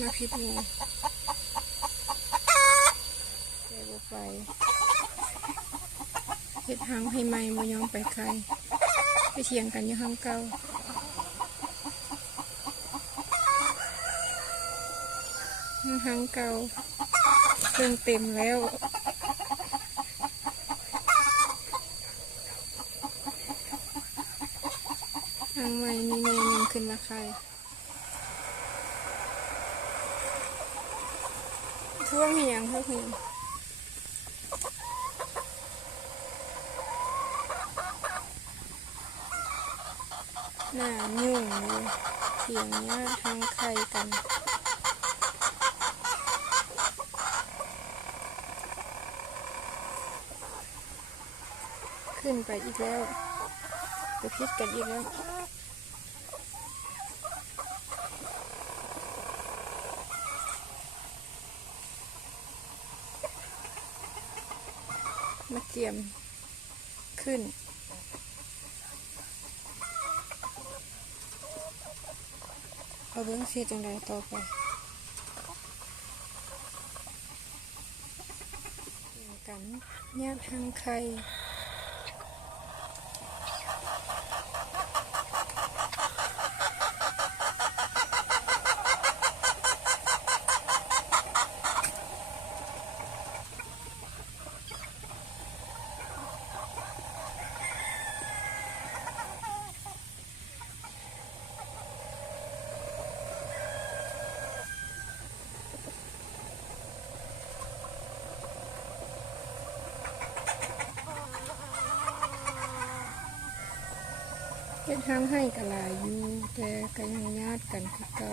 มาพิษงูแต่บ่ไปเฮ็ดหางให้ไหมบ่ยอมไปไกลไปเถียงกันอยู่ห้างเก่าห้างเก่าเครื่องเต็มแล้วหางใหม่มีเมนึงขึ้นราคาท่วงเหียงเท่าเหียงหน้ายุ่งเลยเถียงเนี้ยทางใครกันขึ้นไปอีกแล้วไปพิษกันอีกแล้วมาเจียมขึ้นเอาเบิ้งเสียจังไรต่อไปกันญาติทางใครเฮ็ดทางให้กะหลายอยู่แต่ก็ยังญาติกันคือเก่า